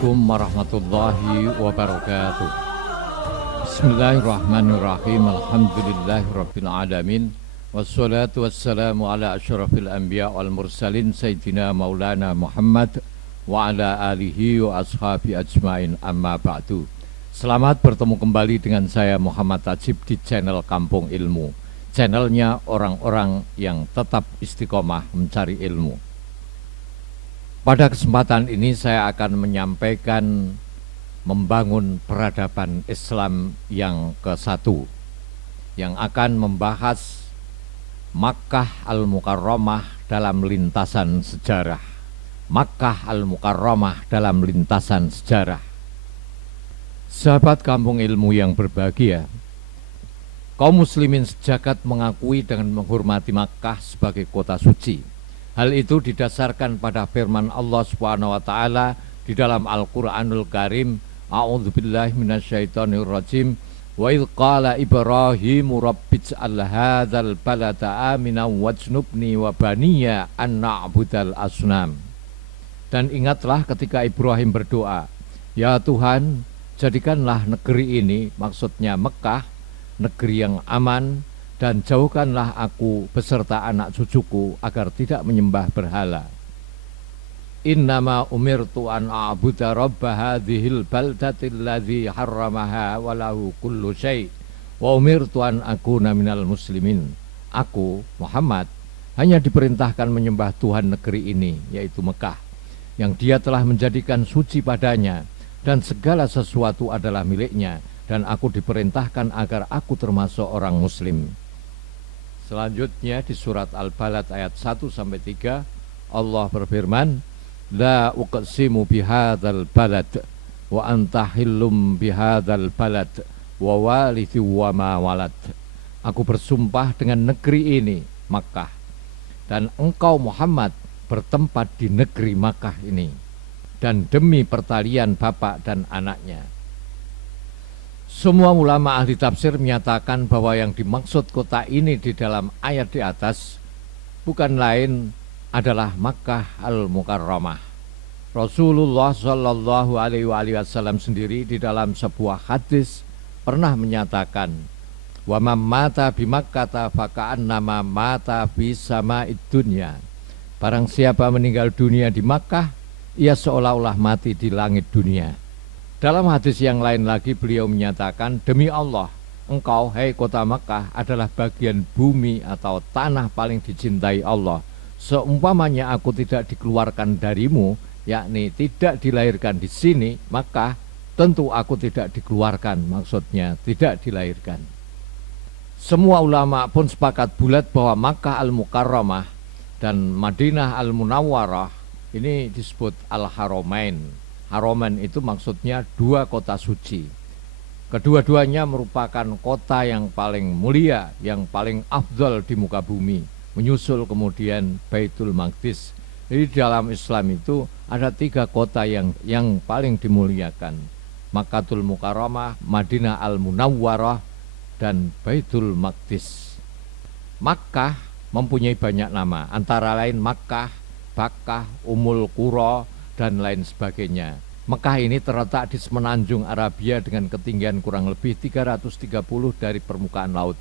Assalamualaikum warahmatullahi wabarakatuh. Bismillahirrahmanirrahim. Alhamdulillahirabbil alamin. Wassalatu wassalamu ala asyrafil anbiya wal mursalin sayyidina maulana Muhammad wa ala alihi wa ashabi ajmain, amma ba'du. Selamat bertemu kembali dengan saya Muhammad Tajib di channel Kampung Ilmu. Channelnya orang-orang yang tetap istiqomah mencari ilmu. Pada kesempatan ini saya akan menyampaikan membangun peradaban Islam yang ke-1 yang akan membahas Makkah Al-Mukarramah dalam lintasan sejarah. Makkah Al-Mukarramah dalam lintasan sejarah. Sahabat Kampung Ilmu yang berbahagia, kaum muslimin sejagat mengakui dan menghormati Makkah sebagai kota suci. Hal itu didasarkan pada firman Allah Subhanahu wa taala di dalam Al-Qur'anul Karim, A'udzubillahi minasyaitonirrajim, wa idz qala Ibrahimu rabbij'al hadzal balada aminan wajnubni wa baniya an na'budal asnam. Dan ingatlah ketika Ibrahim berdoa, ya Tuhan, jadikanlah negeri ini, maksudnya Mekah, negeri yang aman, dan jauhkanlah aku beserta anak cucuku agar tidak menyembah berhala. Innama umirtu an a'buda rabba hadhil baldatil ladzi harramaha wa lahu kullu syai' wa umirtu an akuna minal muslimin. Aku, Muhammad, hanya diperintahkan menyembah Tuhan negeri ini, yaitu Mekah, yang Dia telah menjadikan suci padanya, dan segala sesuatu adalah miliknya, dan aku diperintahkan agar aku termasuk orang muslim. Selanjutnya di surat Al-Balad ayat 1-3 Allah berfirman, la uqsimu bihadzal balad wa anta hillum bihadzal balad wa walidhi wa ma walad. Aku bersumpah dengan negeri ini, Makkah, dan engkau Muhammad bertempat di negeri Makkah ini, dan demi pertalian bapak dan anaknya. Semua ulama ahli tafsir menyatakan bahwa yang dimaksud kota ini di dalam ayat di atas bukan lain adalah Makkah Al-Mukarramah. Rasulullah Shallallahu Alaihi Wasallam sendiri di dalam sebuah hadis pernah menyatakan, wa man mata bi Makkah faka'annama mata bi sama'id dunya. Barang siapa meninggal dunia di Makkah, ia seolah-olah mati di langit dunia. Dalam hadis yang lain lagi beliau menyatakan, demi Allah, engkau, hai kota Makkah, adalah bagian bumi atau tanah paling dicintai Allah. Seumpamanya aku tidak dikeluarkan darimu, yakni tidak dilahirkan di sini, maka tentu aku tidak dikeluarkan, maksudnya tidak dilahirkan. Semua ulama pun sepakat bulat bahwa Makkah Al-Mukarramah dan Madinah Al-Munawwarah ini disebut Al-Haramain. Haramain itu maksudnya dua kota suci. Kedua-duanya merupakan kota yang paling mulia, yang paling afdal di muka bumi, menyusul kemudian Baitul Maqdis. Jadi dalam Islam itu ada 3 kota yang paling dimuliakan: Makkatul Mukarramah, Madinah Al-Munawwarah, dan Baitul Maqdis. Makkah mempunyai banyak nama, antara lain Makkah, Bakkah, Ummul Qura, dan lain sebagainya. Mekah ini terletak di semenanjung Arabia dengan ketinggian kurang lebih 330 dari permukaan laut.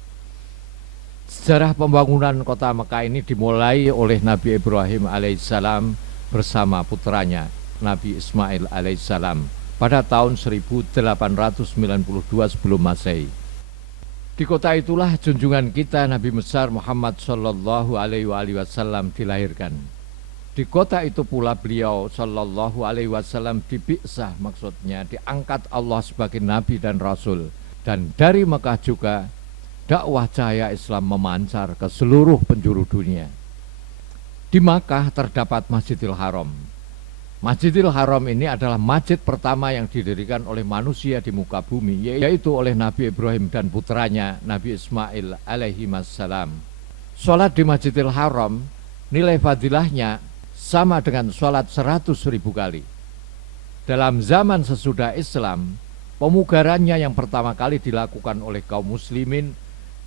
Sejarah pembangunan kota Mekah ini dimulai oleh Nabi Ibrahim alaihissalam bersama putranya Nabi Ismail alaihissalam pada tahun 1892 sebelum Masehi. Di kota itulah junjungan kita Nabi besar Muhammad Shallallahu Alaihi Wasallam dilahirkan. Di kota itu pula beliau Shallallahu Alaihi Wasallam dibi'sah, maksudnya diangkat Allah sebagai Nabi dan Rasul. Dan dari Mekah juga dakwah cahaya Islam memancar ke seluruh penjuru dunia. Di Makkah terdapat Masjidil Haram. Masjidil Haram ini adalah masjid pertama yang didirikan oleh manusia di muka bumi, yaitu oleh Nabi Ibrahim dan putranya Nabi Ismail alaihi wassalam. Sholat di Masjidil Haram nilai fadilahnya sama dengan sholat 100.000 kali. Dalam zaman sesudah Islam, pemugarannya yang pertama kali dilakukan oleh kaum muslimin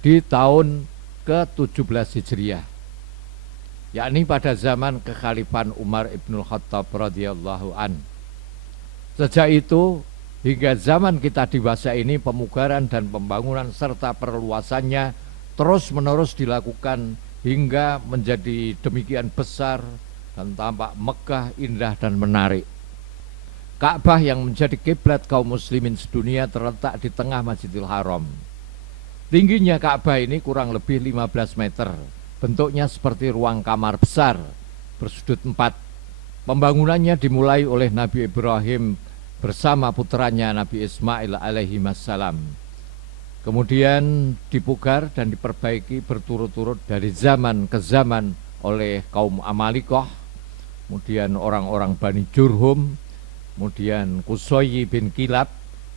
di tahun ke-17 Hijriah. yakni pada zaman kekhalifahan Umar ibn Khattab radhiyallahu an. Sejak itu hingga zaman kita dewasa ini, pemugaran dan pembangunan serta perluasannya terus-menerus dilakukan hingga menjadi demikian besar dan tampak megah, indah dan menarik. Ka'bah yang menjadi kiblat kaum muslimin sedunia terletak di tengah Masjidil Haram. Tingginya Ka'bah ini kurang lebih 15 meter. Bentuknya seperti ruang kamar besar bersudut 4. Pembangunannya dimulai oleh Nabi Ibrahim bersama putranya Nabi Ismail alaihi wassalam. Kemudian dipugar dan diperbaiki berturut-turut dari zaman ke zaman oleh kaum Amalikoh, kemudian orang-orang Bani Jurhum, kemudian Qusayy bin Kilab,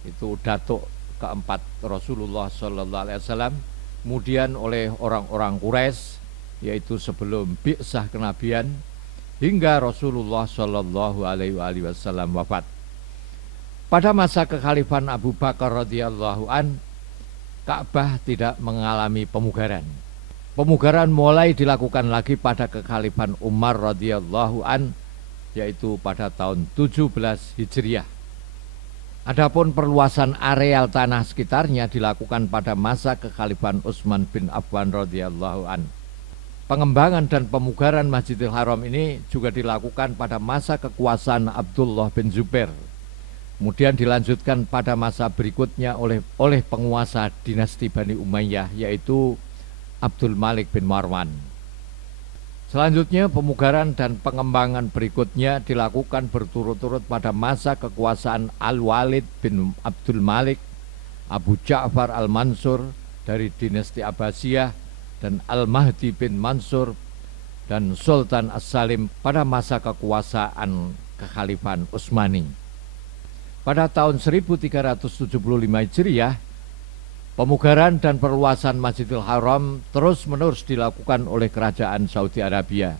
itu datuk keempat Rasulullah SAW, kemudian oleh orang-orang Quraisy, yaitu sebelum bi'sah kenabian, hingga Rasulullah SAW wafat. Pada masa kekhalifahan Abu Bakar radhiyallahu an, Ka'bah tidak mengalami pemugaran. Pemugaran mulai dilakukan lagi pada kekhalifahan Umar radhiyallahu an, yaitu pada tahun 17 Hijriah. Adapun perluasan areal tanah sekitarnya dilakukan pada masa kekhalifahan Utsman bin Affan radhiyallahu an. Pengembangan dan pemugaran Masjidil Haram ini juga dilakukan pada masa kekuasaan Abdullah bin Zubair. Kemudian dilanjutkan pada masa berikutnya oleh penguasa dinasti Bani Umayyah, yaitu Abdul Malik bin Marwan. Selanjutnya pemugaran dan pengembangan berikutnya dilakukan berturut-turut pada masa kekuasaan Al-Walid bin Abdul Malik, Abu Ja'far Al-Mansur dari dinasti Abbasiyah, dan Al-Mahdi bin Mansur dan Sultan As-Salim pada masa kekuasaan kekhalifahan Utsmani. Pada tahun 1375 Hijriah, pemugaran dan perluasan Masjidil Haram terus-menerus dilakukan oleh kerajaan Saudi Arabia,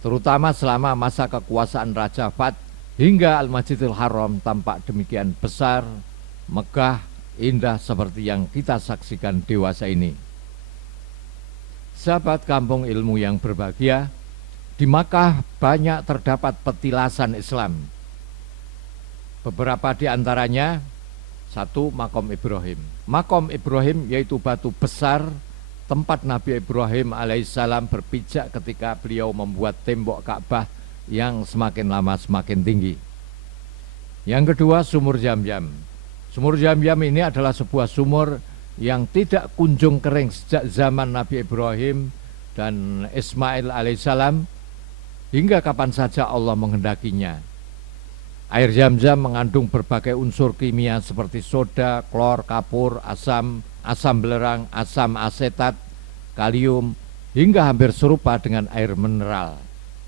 terutama selama masa kekuasaan Raja Fahd, hingga Al-Masjidil Haram tampak demikian besar, megah, indah seperti yang kita saksikan dewasa ini. Sahabat kampung ilmu yang berbahagia, di Makkah banyak terdapat petilasan Islam. Beberapa di antaranya, satu, Makom Ibrahim. Makom Ibrahim yaitu batu besar tempat Nabi Ibrahim alaihissalam berpijak ketika beliau membuat tembok Ka'bah yang semakin lama semakin tinggi. Yang kedua, sumur Zam-Zam. Sumur Zam-Zam ini adalah sebuah sumur yang tidak kunjung kering sejak zaman Nabi Ibrahim dan Ismail alaihissalam hingga kapan saja Allah menghendakinya. Air Zam-Zam mengandung berbagai unsur kimia seperti soda, klor, kapur, asam, asam belerang, asam asetat, kalium, hingga hampir serupa dengan air mineral.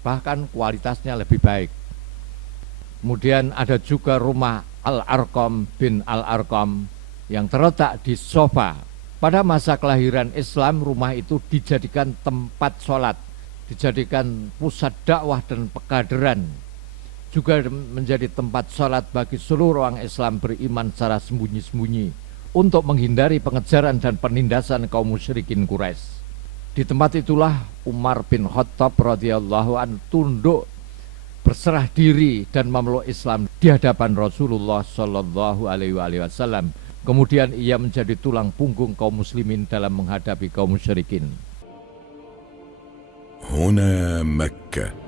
Bahkan kualitasnya lebih baik. Kemudian ada juga rumah Al-Arqam bin Al-Arqam yang terletak di Sofa. Pada masa kelahiran Islam, rumah itu dijadikan tempat sholat, dijadikan pusat dakwah dan pekaderan, juga menjadi tempat sholat bagi seluruh orang Islam beriman secara sembunyi-sembunyi untuk menghindari pengejaran dan penindasan kaum musyrikin Quraisy. Di tempat itulah Umar bin Khattab radhiyallahu anhu tunduk, berserah diri dan memeluk Islam di hadapan Rasulullah Shallallahu alaihi wasallam. Kemudian ia menjadi tulang punggung kaum muslimin dalam menghadapi kaum musyrikin. هنا مكة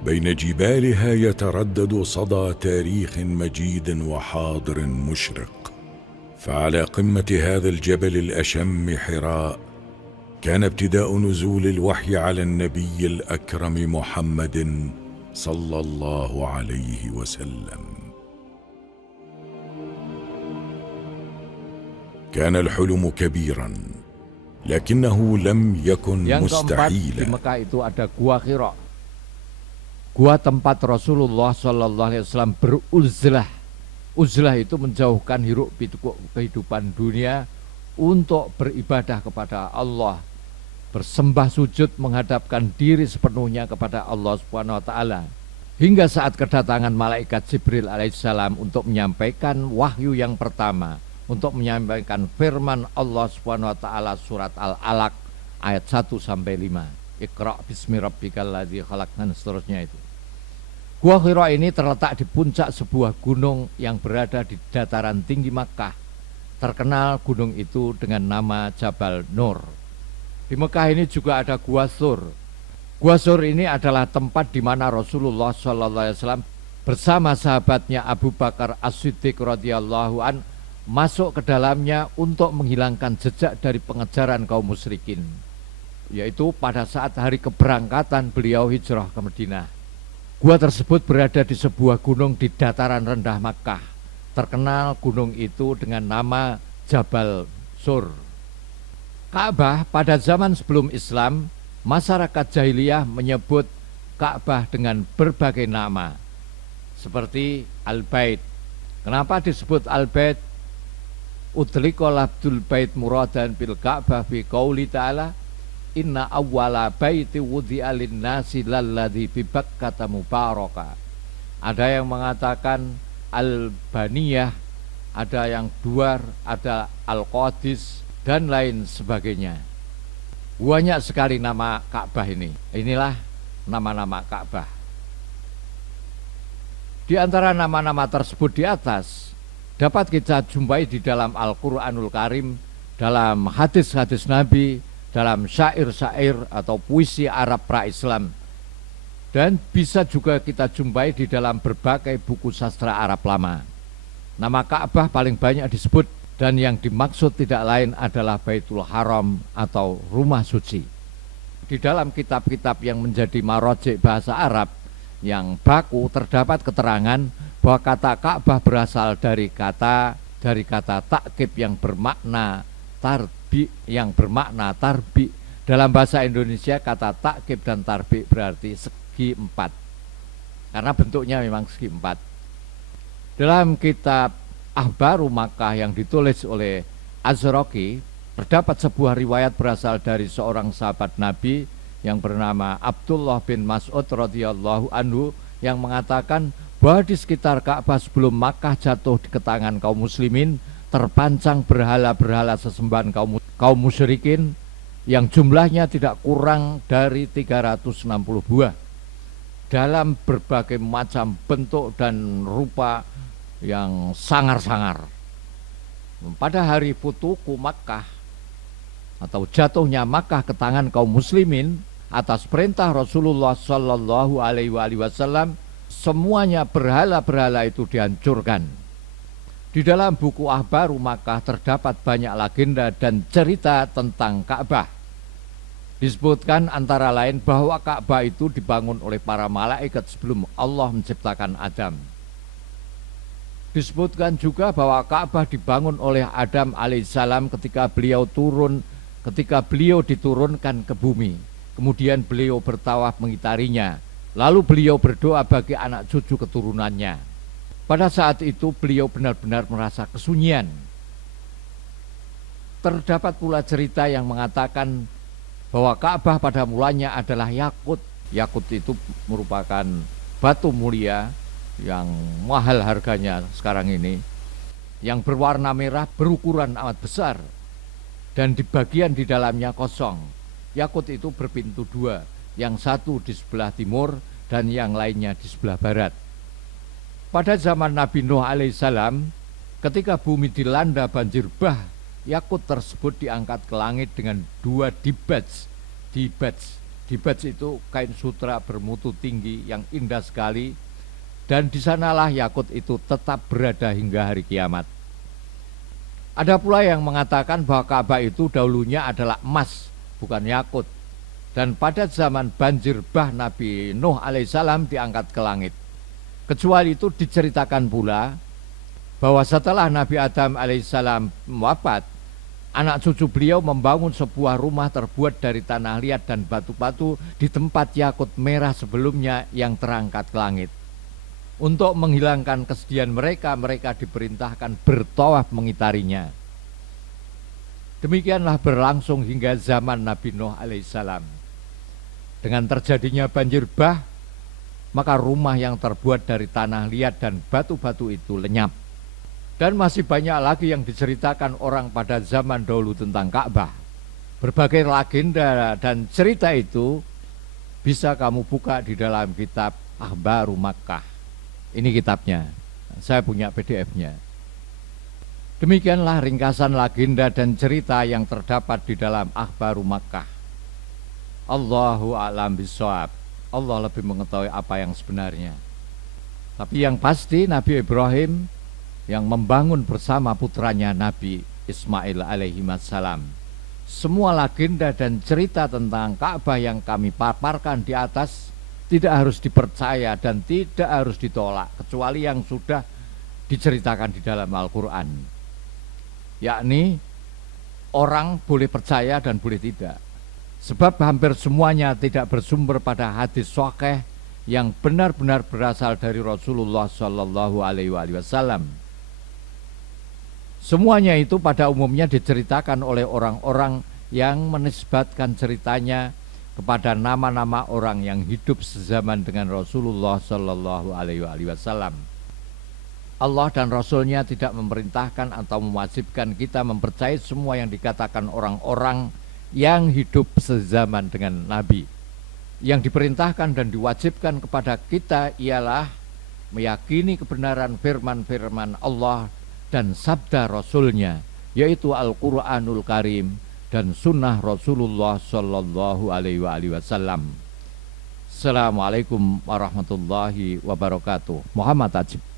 بين جبالها يتردد صدى تاريخ مجيد وحاضر مشرق، فعلى قمة هذا الجبل الأشم حراء كان ابتداء نزول الوحي على النبي الأكرم محمد صلى الله عليه وسلم. كان الحلم كبيرا لكنه لم يكن مستحيلا. Yang keempat, di Mekah itu ada Gua Hira. Gua tempat Rasulullah SAW beruzlah. Uzlah itu menjauhkan hiruk pikuk kehidupan dunia untuk beribadah kepada Allah, bersembah sujud menghadapkan diri sepenuhnya kepada Allah Subhanahu wa taala. Hingga saat kedatangan malaikat Jibril alaihissalam untuk menyampaikan wahyu yang pertama, untuk menyampaikan firman Allah Subhanahu wa taala surat Al-Alaq ayat 1 sampai 5. Iqra bismi rabbikal ladzi khalaq dan seterusnya itu. Gua Hira ini terletak di puncak sebuah gunung yang berada di dataran tinggi Makkah. Terkenal gunung itu dengan nama Jabal Nur. Di Mekah ini juga ada Gua Sur. Gua Sur ini adalah tempat di mana Rasulullah SAW bersama sahabatnya Abu Bakar As-Siddiq radhiyallahu an masuk ke dalamnya untuk menghilangkan jejak dari pengejaran kaum musyrikin, yaitu pada saat hari keberangkatan beliau hijrah ke Madinah. Gua tersebut berada di sebuah gunung di dataran rendah Makkah. Terkenal gunung itu dengan nama Jabal Sur. Ka'bah pada zaman sebelum Islam, masyarakat jahiliyah menyebut Ka'bah dengan berbagai nama, seperti Al-Bait. Kenapa disebut Al-Bait? Udrikol Abdul Bait muradan bil Ka'bah fi qauli ta'ala inna awwala baiti wudi'a lin-nasi lalladzi bi Bakkata mubaraka. Ada yang mengatakan Al-Baniyah, ada yang Duar, ada Al-Qadis, dan lain sebagainya. Banyak sekali nama Ka'bah ini. Inilah nama-nama Ka'bah. Di antara nama-nama tersebut di atas dapat kita jumpai di dalam Al-Quranul Karim, dalam hadis-hadis Nabi, dalam syair-syair atau puisi Arab pra-Islam, dan bisa juga kita jumpai di dalam berbagai buku sastra Arab lama. Nama Ka'bah paling banyak disebut, dan yang dimaksud tidak lain adalah Baitul Haram atau rumah suci. Di dalam kitab-kitab yang menjadi marojik bahasa Arab yang baku terdapat keterangan bahwa kata Ka'bah berasal dari kata takkib yang bermakna tarbi. Dalam bahasa Indonesia kata takkib dan tarbi berarti segi empat, karena bentuknya memang segi empat. Dalam kitab Akhbaru Makkah yang ditulis oleh Az-Zaraqi, terdapat sebuah riwayat berasal dari seorang sahabat Nabi yang bernama Abdullah bin Mas'ud radhiyallahu anhu yang mengatakan bahwa di sekitar Ka'bah sebelum Makkah jatuh ke tangan kaum muslimin terpancang berhala-berhala sesembahan kaum musyrikin yang jumlahnya tidak kurang dari 360 buah dalam berbagai macam bentuk dan rupa yang sangar-sangar. Pada hari futuku Makkah atau jatuhnya Makkah ke tangan kaum muslimin atas perintah Rasulullah Sallallahu Alaihi Wasallam, semuanya berhala-berhala itu dihancurkan. Di dalam buku Akhbaru Makkah terdapat banyak legenda dan cerita tentang Ka'bah. Disebutkan antara lain bahwa Ka'bah itu dibangun oleh para malaikat sebelum Allah menciptakan Adam. Disebutkan juga bahwa Ka'bah dibangun oleh Adam alaihissalam ketika beliau diturunkan ke bumi. Kemudian beliau bertawaf mengitarinya. Lalu beliau berdoa bagi anak cucu keturunannya. Pada saat itu beliau benar-benar merasa kesunyian. Terdapat pula cerita yang mengatakan bahwa Ka'bah pada mulanya adalah yakut. Yakut itu merupakan batu mulia yang mahal harganya sekarang ini, yang berwarna merah berukuran amat besar, dan di bagian di dalamnya kosong. Yakut itu berpintu dua, yang satu di sebelah timur dan yang lainnya di sebelah barat. Pada zaman Nabi Nuh alaihissalam, ketika bumi dilanda banjir bah, yakut tersebut diangkat ke langit dengan dua dibaj. Dibaj itu kain sutra bermutu tinggi yang indah sekali, dan di sanalah yakut itu tetap berada hingga hari kiamat. Ada pula yang mengatakan bahwa Ka'bah itu dahulunya adalah emas, bukan yakut. Dan pada zaman banjir bah Nabi Nuh alaihissalam diangkat ke langit. Kecuali itu diceritakan pula bahwa setelah Nabi Adam alaihissalam wafat, anak cucu beliau membangun sebuah rumah terbuat dari tanah liat dan batu-batu di tempat yakut merah sebelumnya yang terangkat ke langit. Untuk menghilangkan kesedihan mereka diperintahkan bertawaf mengitarinya. Demikianlah berlangsung hingga zaman Nabi Nuh alaihissalam. Dengan terjadinya banjir bah, maka rumah yang terbuat dari tanah liat dan batu-batu itu lenyap. Dan masih banyak lagi yang diceritakan orang pada zaman dahulu tentang Ka'bah. Berbagai legenda dan cerita itu bisa kamu buka di dalam kitab Akhbaru Makkah. Ini kitabnya, saya punya PDF-nya. Demikianlah ringkasan legenda dan cerita yang terdapat di dalam Akhbaru Makkah. Allahu a'lam bishawab. Allah lebih mengetahui apa yang sebenarnya. Tapi yang pasti Nabi Ibrahim yang membangun bersama putranya Nabi Ismail alaihi wassalam. Semua legenda dan cerita tentang Ka'bah yang kami paparkan di atas tidak harus dipercaya dan tidak harus ditolak, kecuali yang sudah diceritakan di dalam Al-Quran. Yakni orang boleh percaya dan boleh tidak. Sebab hampir semuanya tidak bersumber pada hadis shahih yang benar-benar berasal dari Rasulullah Shallallahu Alaihi Wasallam. Semuanya itu pada umumnya diceritakan oleh orang-orang yang menisbatkan ceritanya kepada nama-nama orang yang hidup sezaman dengan Rasulullah Shallallahu Alaihi Wasallam. Allah dan Rasulnya tidak memerintahkan atau mewajibkan kita mempercayai semua yang dikatakan orang-orang yang hidup sezaman dengan Nabi. Yang diperintahkan dan diwajibkan kepada kita ialah meyakini kebenaran firman-firman Allah dan sabda Rasulnya, yaitu Al-Quranul Karim dan sunnah Rasulullah Sallallahu Alaihi Wasallam. Assalamualaikum warahmatullahi wabarakatuh. Muhammad Ajib.